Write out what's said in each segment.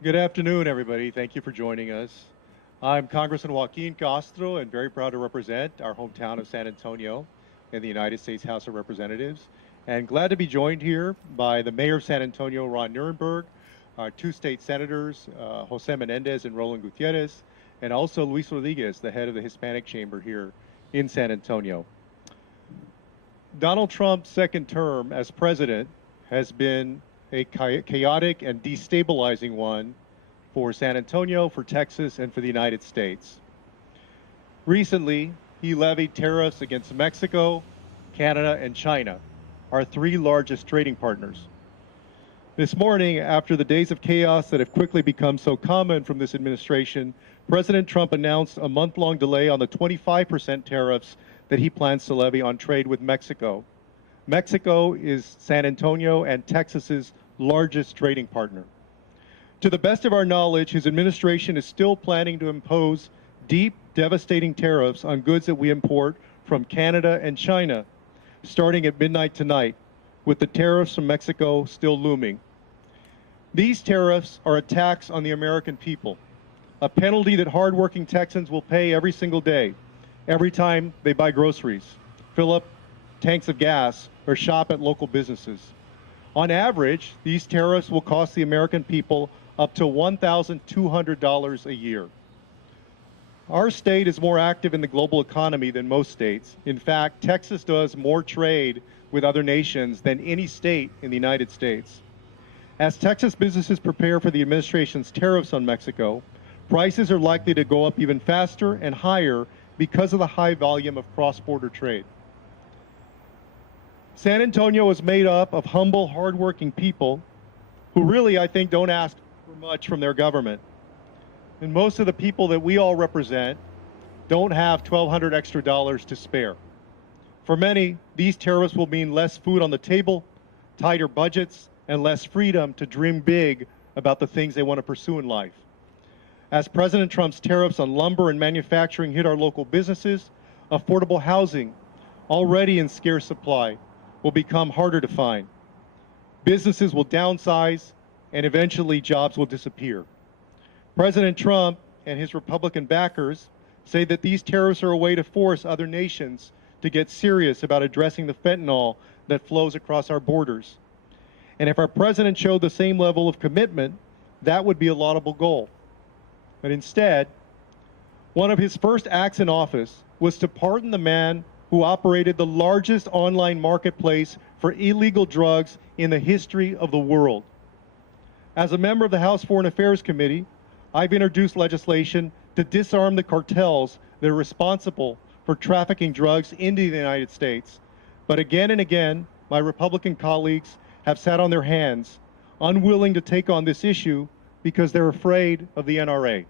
Good afternoon, everybody. Thank you for joining us. I'm Congressman Joaquin Castro and very proud to represent our hometown of San Antonio in the United States House of Representatives. And glad to be joined here by the Mayor of San Antonio, Ron Nirenberg, our two state senators, Jose Menendez and Roland Gutierrez, and also Luis Rodriguez, the head of the Hispanic Chamber here in San Antonio. Donald Trump's second term as president has been a chaotic and destabilizing one for San Antonio, for Texas, and for the United States. Recently, he levied tariffs against Mexico, Canada, and China, our three largest trading partners. This morning, after the days of chaos that have quickly become so common from this administration, President Trump announced a month-long delay on the 25% tariffs that he plans to levy on trade with Mexico. Mexico is San Antonio and Texas's largest trading partner. To the best of our knowledge, his administration is still planning to impose deep, devastating tariffs on goods that we import from Canada and China, starting at midnight tonight, with the tariffs from Mexico still looming. These tariffs are a tax on the American people, a penalty that hardworking Texans will pay every single day, every time they buy groceries, fill up tanks of gas, or shop at local businesses. On average, these tariffs will cost the American people up to $1,200 a year. Our state is more active in the global economy than most states. In fact, Texas does more trade with other nations than any state in the United States. As Texas businesses prepare for the administration's tariffs on Mexico, prices are likely to go up even faster and higher because of the high volume of cross-border trade. San Antonio is made up of humble, hardworking people who really, I think, don't ask for much from their government. And most of the people that we all represent don't have $1,200 extra dollars to spare. For many, these tariffs will mean less food on the table, tighter budgets, and less freedom to dream big about the things they want to pursue in life. As President Trump's tariffs on lumber and manufacturing hit our local businesses, affordable housing, already in scarce supply, will become harder to find. Businesses will downsize, and eventually jobs will disappear. President Trump and his Republican backers say that these tariffs are a way to force other nations to get serious about addressing the fentanyl that flows across our borders. And if our president showed the same level of commitment, that would be a laudable goal. But instead, one of his first acts in office was to pardon the man who operated the largest online marketplace for illegal drugs in the history of the world. As a member of the House Foreign Affairs Committee, I've introduced legislation to disarm the cartels that are responsible for trafficking drugs into the United States. But again and again, my Republican colleagues have sat on their hands, unwilling to take on this issue because they're afraid of the NRA.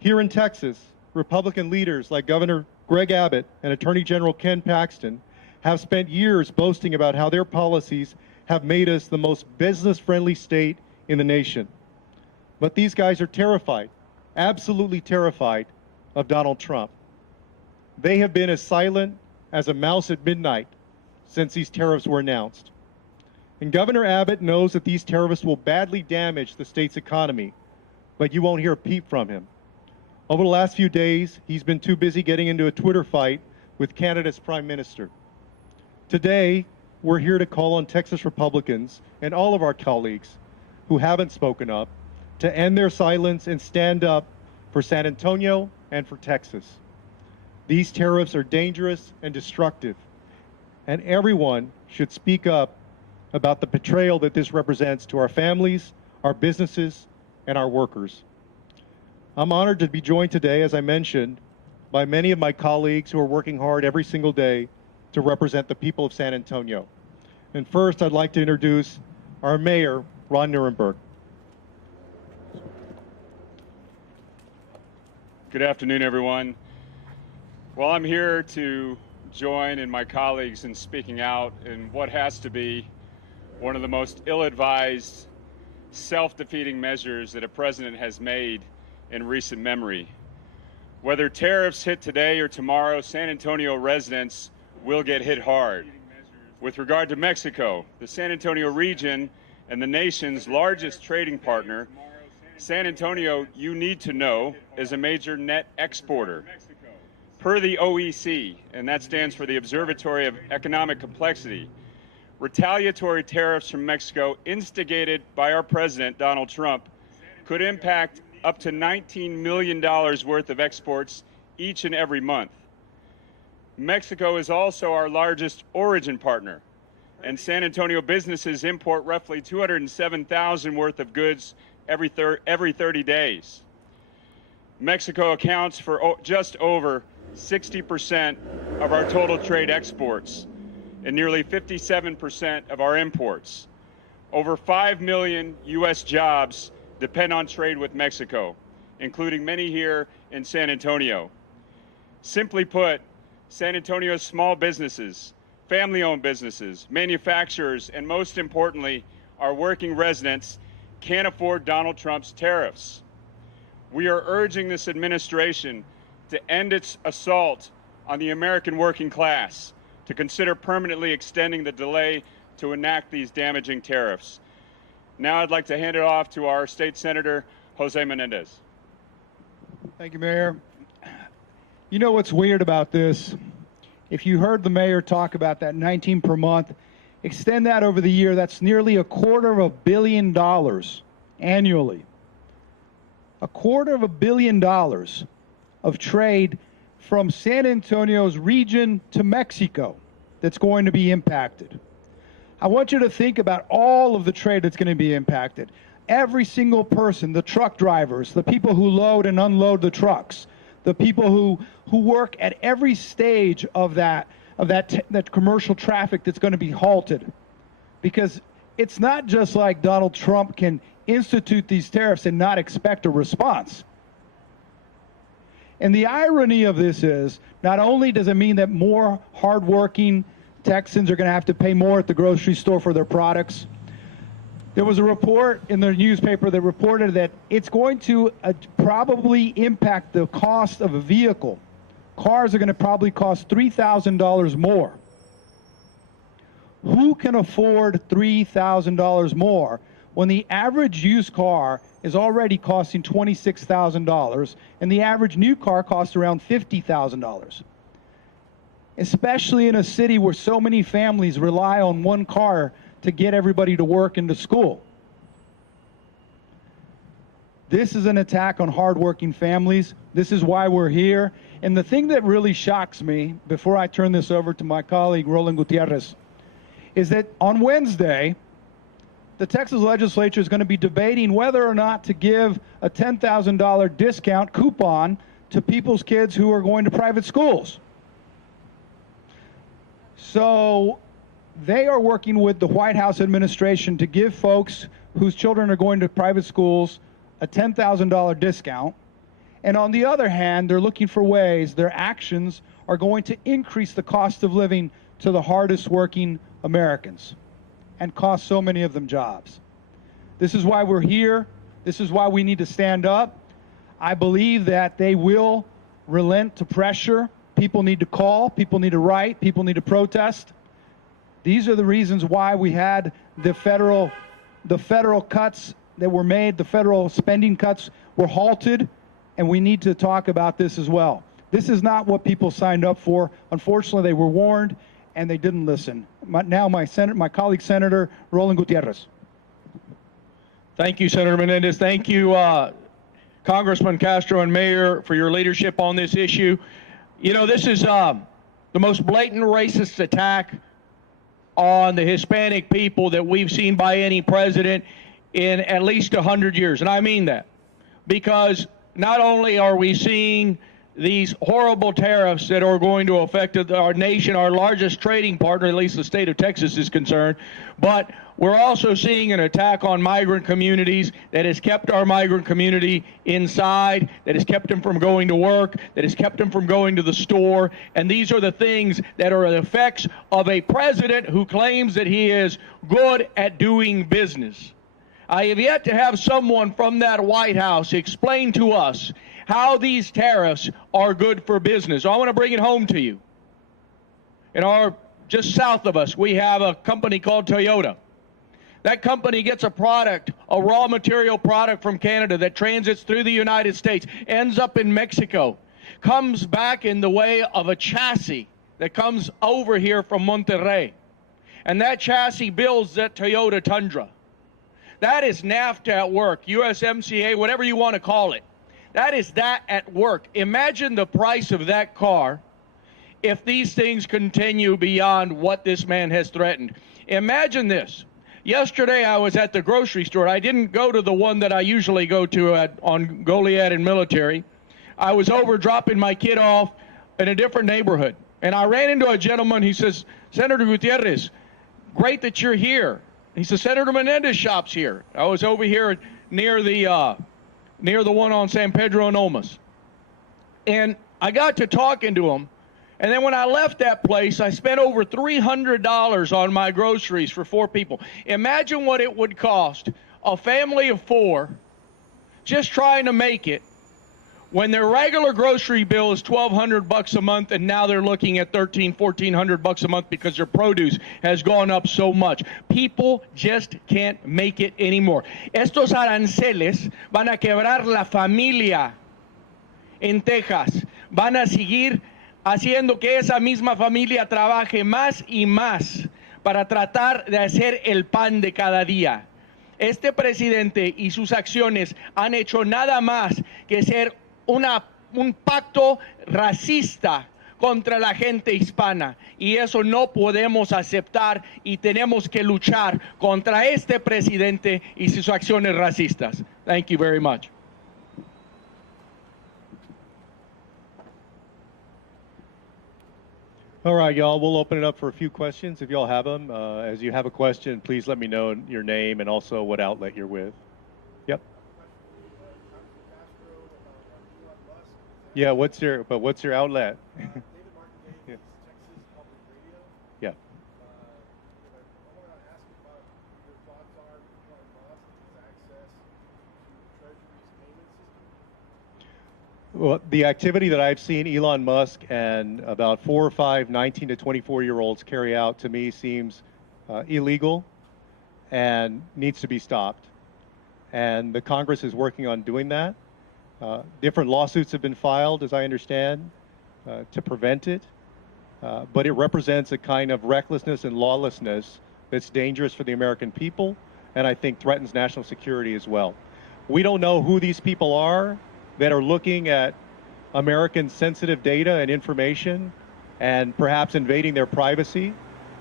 Here in Texas, Republican leaders like Governor Greg Abbott and Attorney General Ken Paxton have spent years boasting about how their policies have made us the most business-friendly state in the nation. But these guys are terrified, absolutely terrified of Donald Trump. They have been as silent as a mouse at midnight since these tariffs were announced. And Governor Abbott knows that these tariffs will badly damage the state's economy, but you won't hear a peep from him. Over the last few days, he's been too busy getting into a Twitter fight with Canada's Prime Minister. Today, we're here to call on Texas Republicans and all of our colleagues who haven't spoken up to end their silence and stand up for San Antonio and for Texas. These tariffs are dangerous and destructive, and everyone should speak up about the betrayal that this represents to our families, our businesses, and our workers. I'm honored to be joined today, as I mentioned, by many of my colleagues who are working hard every single day to represent the people of San Antonio. And first, I'd like to introduce our mayor, Ron Nirenberg. Good afternoon, everyone. Well, I'm here to join in my colleagues in speaking out in what has to be one of the most ill-advised, self-defeating measures that a president has made in recent memory. Whether tariffs hit today or tomorrow, San Antonio residents will get hit hard. With regard to Mexico, the San Antonio region and the nation's largest trading partner, San Antonio, you need to know, is a major net exporter. Per the OEC, and that stands for the Observatory of Economic Complexity, retaliatory tariffs from Mexico instigated by our president, Donald Trump, could impact up to $19 million worth of exports each and every month. Mexico is also our largest origin partner, and San Antonio businesses import roughly 207,000 worth of goods every 30 days. Mexico accounts for just over 60% of our total trade exports and nearly 57% of our imports. Over 5 million U.S. jobs depend on trade with Mexico, including many here in San Antonio. Simply put, San Antonio's small businesses, family-owned businesses, manufacturers, and most importantly, our working residents can't afford Donald Trump's tariffs. We are urging this administration to end its assault on the American working class, to consider permanently extending the delay to enact these damaging tariffs. Now I'd like to hand it off to our state senator, Jose Menendez. Thank you, Mayor. You know what's weird about this? If you heard the mayor talk about that 19 per month, extend that over the year, that's nearly $250 million annually. $250 million of trade from San Antonio's region to Mexico that's going to be impacted. I want you to think about all of the trade that's going to be impacted. Every single person, the truck drivers, the people who load and unload the trucks, the people who work at every stage of that commercial traffic that's going to be halted. Because it's not just like Donald Trump can institute these tariffs and not expect a response. And the irony of this is, not only does it mean that more hardworking Texans are going to have to pay more at the grocery store for their products, there was a report in the newspaper that reported that it's going to probably impact the cost of a vehicle. Cars are going to probably cost $3,000 more. Who can afford $3,000 more when the average used car is already costing $26,000 and the average new car costs around $50,000? Especially in a city where so many families rely on one car to get everybody to work and to school. This is an attack on hardworking families. This is why we're here. And the thing that really shocks me, before I turn this over to my colleague Roland Gutierrez, is that on Wednesday, the Texas legislature is going to be debating whether or not to give a $10,000 discount coupon to people's kids who are going to private schools. So they are working with the White House administration to give folks whose children are going to private schools a $10,000 discount. And on the other hand, they're looking for ways, their actions are going to increase the cost of living to the hardest working Americans and cost so many of them jobs. This is why we're here. This is why we need to stand up. I believe that they will relent to pressure. People need to call, people need to write, people need to protest. These are the reasons why we had the federal cuts that were made, the federal spending cuts were halted, and we need to talk about this as well. This is not what people signed up for. Unfortunately, they were warned, and they didn't listen. Now my colleague, Senator Roland Gutierrez. Thank you, Senator Menendez. Thank you, Congressman Castro and Mayor, for your leadership on this issue. You know, this is the most blatant racist attack on the Hispanic people that we've seen by any president in at least 100 years. And I mean that, because not only are we seeing these horrible tariffs that are going to affect our nation, our largest trading partner, at least the state of Texas is concerned, but we're also seeing an attack on migrant communities that has kept our migrant community inside, that has kept them from going to work, that has kept them from going to the store. And these are the things that are the effects of a president who claims that he is good at doing business. I have yet to have someone from that White House explain to us how these tariffs are good for business. I want to bring it home to you. Just south of us, we have a company called Toyota. That company gets a product, a raw material product from Canada that transits through the United States, ends up in Mexico, comes back in the way of a chassis that comes over here from Monterrey. And that chassis builds that Toyota Tundra. That is NAFTA at work, USMCA, whatever you want to call it. That is that at work. Imagine the price of that car if these things continue beyond what this man has threatened. Imagine this. Yesterday I was at the grocery store. I didn't go to the one that I usually go to on Goliad and Military. I was over dropping my kid off in a different neighborhood. And I ran into a gentleman. He says, Senator Gutierrez, great that you're here. He says, Senator Menendez shops here. I was over here near the one on San Pedro and Olmas. And I got to talking to him. And then when I left that place, I spent over $300 on my groceries for 4 people. Imagine what it would cost a family of 4 just trying to make it when their regular grocery bill is $1,200 a month, and now they're looking at $1,400 a month because their produce has gone up so much. People just can't make it anymore. Estos aranceles van a quebrar la familia en Texas. Van a seguir haciendo que esa misma familia trabaje más y más para tratar de hacer el pan de cada día. Este presidente y sus acciones han hecho nada más que ser un pacto racista contra la gente hispana, y eso no podemos aceptar, y tenemos que luchar contra este presidente y sus acciones racistas. Thank you very much. All right, y'all, we'll open it up for a few questions if y'all have them. As you have a question, please let me know your name and also what outlet you're with. Yep. Yeah, what's your outlet? Yeah. Yeah. Well, the activity that I've seen Elon Musk and about 4 or 5 19 to 24-year-olds carry out, to me, seems illegal and needs to be stopped. And the Congress is working on doing that. Different lawsuits have been filed, as I understand, to prevent it. But it represents a kind of recklessness and lawlessness that's dangerous for the American people, and I think threatens national security as well. We don't know who these people are that are looking at American sensitive data and information and perhaps invading their privacy.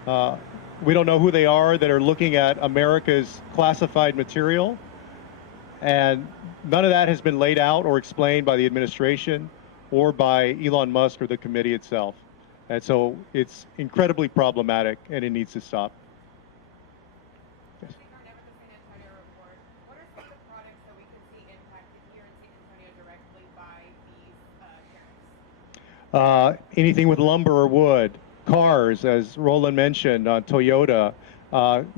We don't know who they are that are looking at America's classified material. And none of that has been laid out or explained by the administration or by Elon Musk or the committee itself. And so it's incredibly problematic, and it needs to stop. Yes. Anything with lumber or wood, cars, as Roland mentioned, Toyota,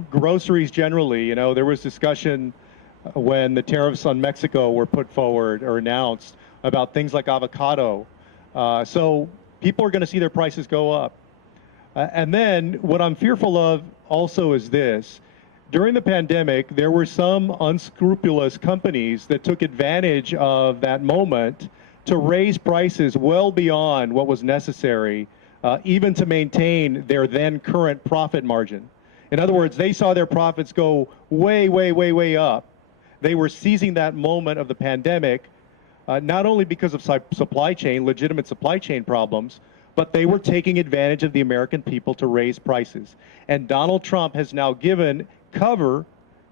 groceries generally. You know, there was discussion when the tariffs on Mexico were put forward or announced about things like avocado. So people are going to see their prices go up. And then what I'm fearful of also is this. During the pandemic, there were some unscrupulous companies that took advantage of that moment to raise prices well beyond what was necessary, even to maintain their then current profit margin. In other words, they saw their profits go way, way, way, way up. They were seizing that moment of the pandemic, not only because of supply chain, legitimate supply chain problems, but they were taking advantage of the American people to raise prices. And Donald Trump has now given cover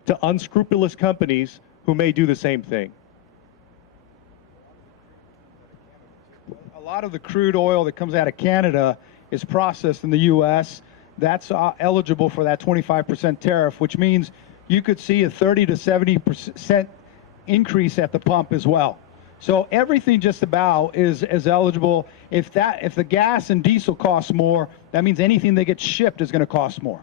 to unscrupulous companies who may do the same thing. A lot of the crude oil that comes out of Canada is processed in the U.S. That's eligible for that 25% tariff, which means you could see a 30 to 70% increase at the pump as well. So everything just about is eligible. If the gas and diesel costs more, that means anything that gets shipped is going to cost more.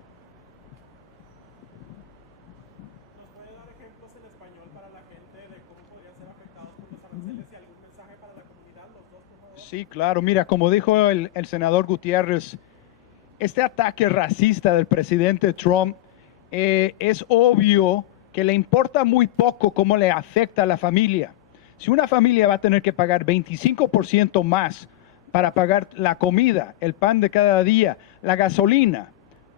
Sí, claro. Mira, como dijo el senador Gutiérrez, este ataque racista del presidente Trump es obvio que le importa muy poco cómo le afecta a la familia. Si una familia va a tener que pagar 25% más para pagar la comida, el pan de cada día, la gasolina,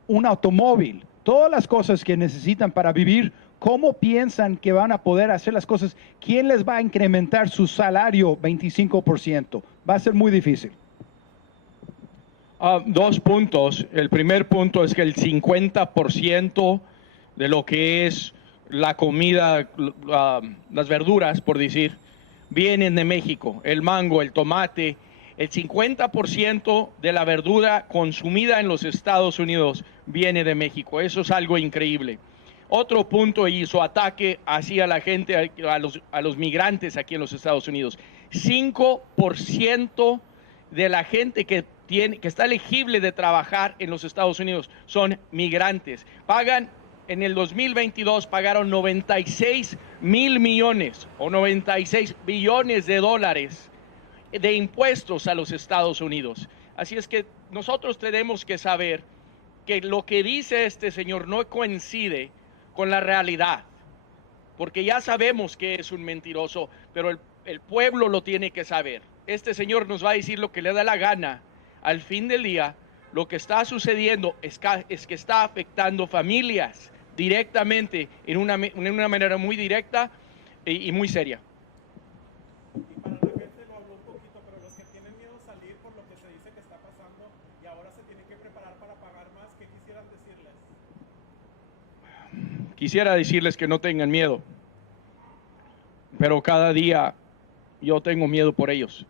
un automóvil, todas las cosas que necesitan para vivir, ¿cómo piensan que van a poder hacer las cosas? ¿Quién les va a incrementar su salario 25%? Va a ser muy difícil. Dos puntos. El primer punto es que el 50% de lo que es la comida, las verduras, por decir, vienen de México. El mango, el tomate, el 50% de la verdura consumida en los Estados Unidos viene de México. Eso es algo increíble. Otro punto y su ataque hacia la gente, a los migrantes aquí en los Estados Unidos. 5% de la gente que está elegible de trabajar en los Estados Unidos son migrantes. En el 2022 pagaron 96 mil millones o 96 billones de dólares de impuestos a los Estados Unidos. Así es que nosotros tenemos que saber que lo que dice este señor no coincide con la realidad, porque ya sabemos que es un mentiroso, pero el pueblo lo tiene que saber. Este señor nos va a decir lo que le da la gana. Al fin del día, lo que está sucediendo es que está afectando familias directamente, en una manera muy directa y muy seria. Y para la gente lo habló un poquito, pero los que tienen miedo a salir por lo que se dice que está pasando y ahora se tienen que preparar para pagar más, ¿qué quisieran decirles? Quisiera decirles que no tengan miedo, pero cada día yo tengo miedo por ellos,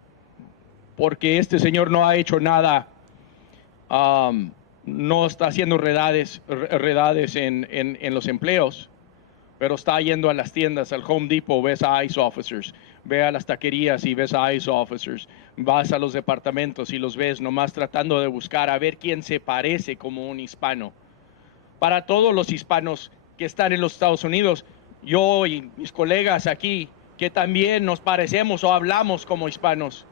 porque este señor no ha hecho nada, no está haciendo redades en los empleos, pero está yendo a las tiendas, al Home Depot, ves a ICE officers, ve a las taquerías y ves a ICE officers, vas a los departamentos y los ves nomás tratando de buscar a ver quién se parece como un hispano. Para todos los hispanos que están en los Estados Unidos, yo y mis colegas aquí, que también nos parecemos o hablamos como hispanos,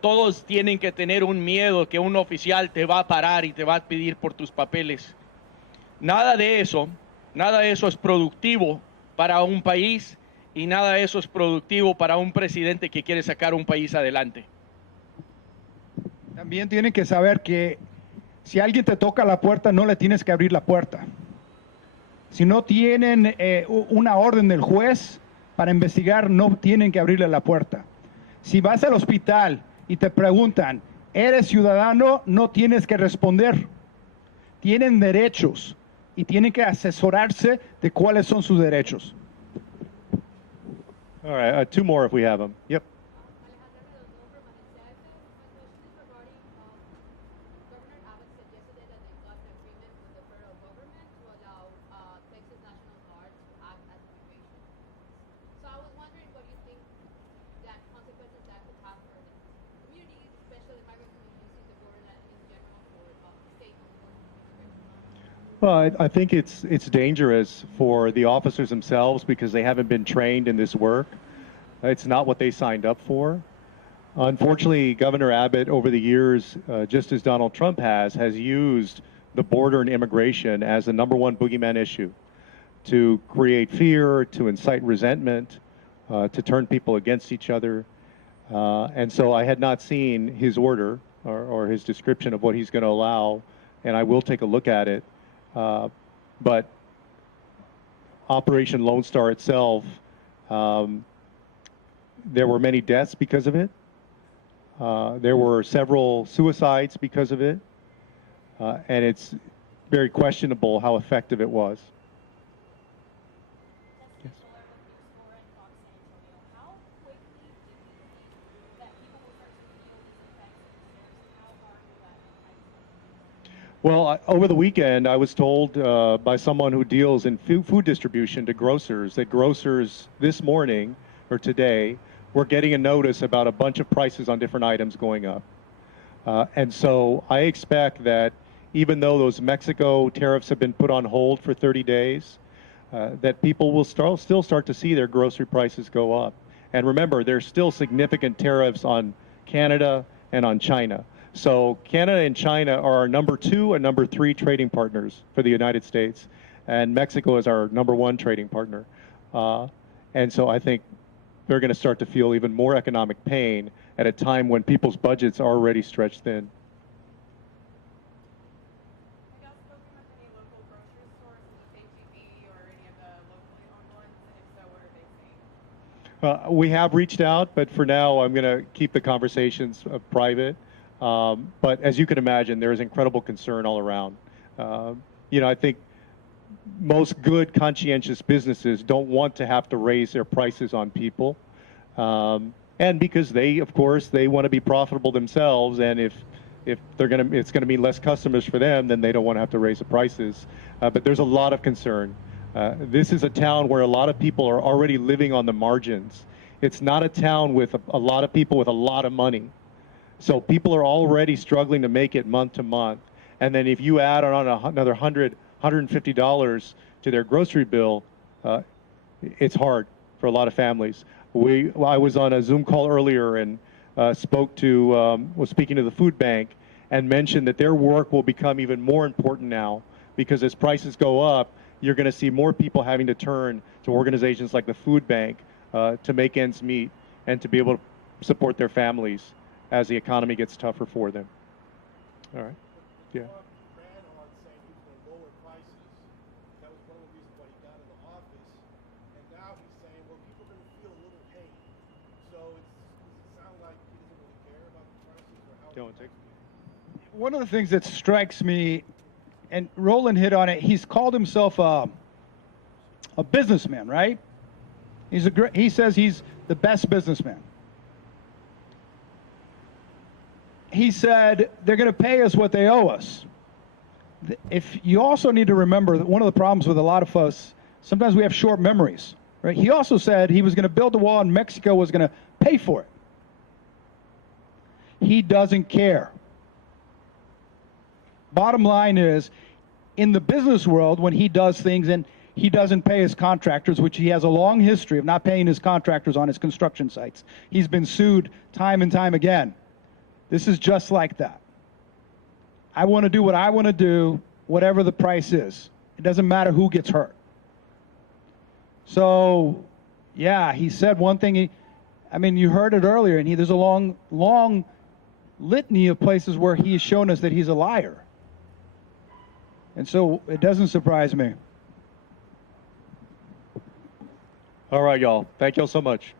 todos tienen que tener un miedo que un oficial te va a parar y te va a pedir por tus papeles. Nada de eso es productivo para un país y nada de eso es productivo para un presidente que quiere sacar un país adelante. También tienen que saber que si alguien te toca la puerta, no le tienes que abrir la puerta. Si no tienen una orden del juez para investigar, no tienen que abrirle la puerta. Si vas al hospital y te preguntan, ¿eres ciudadano? No tienes que responder. Tienen derechos y tienen que asesorarse de cuáles son sus derechos. All right, two more if we have them. Yep. Well, I think it's dangerous for the officers themselves because they haven't been trained in this work. It's not what they signed up for. Unfortunately, Governor Abbott, over the years, just as Donald Trump has used the border and immigration as the #1 boogeyman issue to create fear, to incite resentment, to turn people against each other. And so I had not seen his order or his description of what he's going to allow, and I will take a look at it. But Operation Lone Star itself, there were many deaths because of it. There were several suicides because of it. And it's very questionable how effective it was. Yes. Well, over the weekend, I was told by someone who deals in food distribution to grocers that grocers this morning or today were getting a notice about a bunch of prices on different items going up. And so I expect that even though those Mexico tariffs have been put on hold for 30 days, that people will still start to see their grocery prices go up. And remember, there's still significant tariffs on Canada and on China. So Canada and China are our #2 and #3 trading partners for the United States. and Mexico is our #1 trading partner. And so I think they're going to start to feel even more economic pain at a time when people's budgets are already stretched thin. Have y'all spoken with any local grocery stores in the HEB or any of the locally owned ones? And if so, what are they saying? We have reached out, but for now, I'm going to keep the conversations private. But as you can imagine, there is incredible concern all around. I think most good, conscientious businesses don't want to have to raise their prices on people. And because of course, they want to be profitable themselves. And if it's going to mean less customers for them, then they don't want to have to raise the prices. But there's a lot of concern. This is a town where a lot of people are already living on the margins. It's not a town with a lot of people with a lot of money. So people are already struggling to make it month to month. And then if you add on another $100, $150 to their grocery bill, it's hard for a lot of families. I was on a Zoom call earlier and was speaking to the food bank and mentioned that their work will become even more important now, because as prices go up, you're going to see more people having to turn to organizations like the food bank to make ends meet and to be able to support their families as the economy gets tougher for them. All right. Yeah. Trump ran on saying he was going to lower prices. That was one of the reasons why he got into office. And now he's saying, well, people are going to feel a little pain. So does it sound like he doesn't really care about the prices or how? One of the things that strikes me, and Roland hit on it, he's called himself a businessman, right? He says he's the best businessman. He said they're going to pay us what they owe us. If you also need to remember that one of the problems with a lot of us, sometimes we have short memories, right? He also said he was going to build a wall and Mexico was going to pay for it. He doesn't care. Bottom line is, in the business world, when he does things and he doesn't pay his contractors, which he has a long history of not paying his contractors on his construction sites. He's been sued time and time again. This is just like that. I want to do what I want to do, whatever the price is. It doesn't matter who gets hurt. So, yeah, he said one thing. You heard it earlier, and there's a long litany of places where he has shown us that he's a liar. And so it doesn't surprise me. All right, y'all. Thank y'all so much.